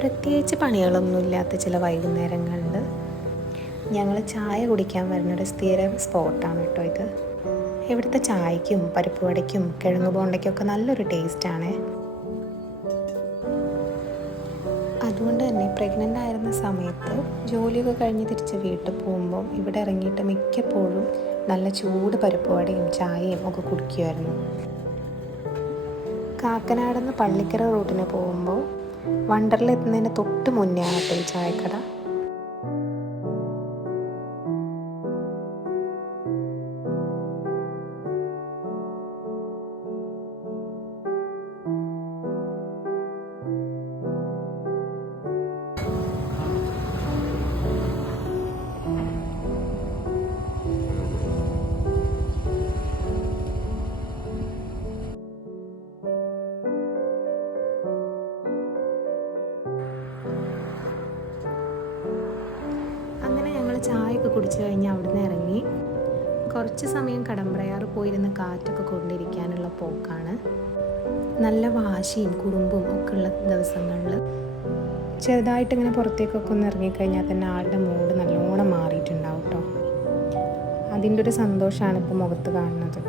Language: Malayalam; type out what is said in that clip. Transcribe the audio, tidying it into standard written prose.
പ്രത്യേകിച്ച് പണികളൊന്നുമില്ലാത്ത ചില വൈകുന്നേരങ്ങളിൽ ഞങ്ങൾ ചായ കുടിക്കാൻ വരുന്നൊരു സ്ഥിരം സ്പോട്ടാണ് കേട്ടോ ഇത്. ഇവിടുത്തെ ചായയ്ക്കും പരിപ്പ് വടയ്ക്കും കിഴങ്ങ് ബോണ്ടയ്ക്കൊക്കെ നല്ലൊരു ടേസ്റ്റാണ്. അതുകൊണ്ട് തന്നെ പ്രഗ്നൻ്റ് ആയിരുന്ന സമയത്ത് ജോലിയൊക്കെ കഴിഞ്ഞ് തിരിച്ച് വീട്ടിൽ പോകുമ്പം ഇവിടെ ഇറങ്ങിയിട്ട് മിക്കപ്പോഴും നല്ല ചൂട് പരിപ്പ് വടയും ചായയും ഒക്കെ കുടിക്കുമായിരുന്നു. കാക്കനാടെന്ന് പള്ളിക്കര റൂട്ടിന് പോകുമ്പോൾ വണ്ടറിൽ എത്തുന്നതിന് തൊട്ട് മുന്നേ ആകട്ടെ ഈ ചായക്കട. ചായയൊക്കെ കുടിച്ച് കഴിഞ്ഞ് അവിടുന്ന് ഇറങ്ങി കുറച്ച് സമയം കടമ്പ്രയാറ് പോയിരുന്ന് കാറ്റൊക്കെ കൊണ്ടിരിക്കാനുള്ള പോക്കാണ്. നല്ല വാശിയും കുറുമ്പും ഒക്കെ ഉള്ള ദിവസങ്ങളിൽ ചെറുതായിട്ടിങ്ങനെ പുറത്തേക്കൊക്കെ ഒന്ന് ഇറങ്ങിക്കഴിഞ്ഞാൽ തന്നെ ആളുടെ മൂഡ് നല്ലോണം മാറിയിട്ടുണ്ടാവും കേട്ടോ. അതിൻ്റെ ഒരു സന്തോഷമാണ് ഇപ്പോൾ മുഖത്ത് കാണുന്നത്.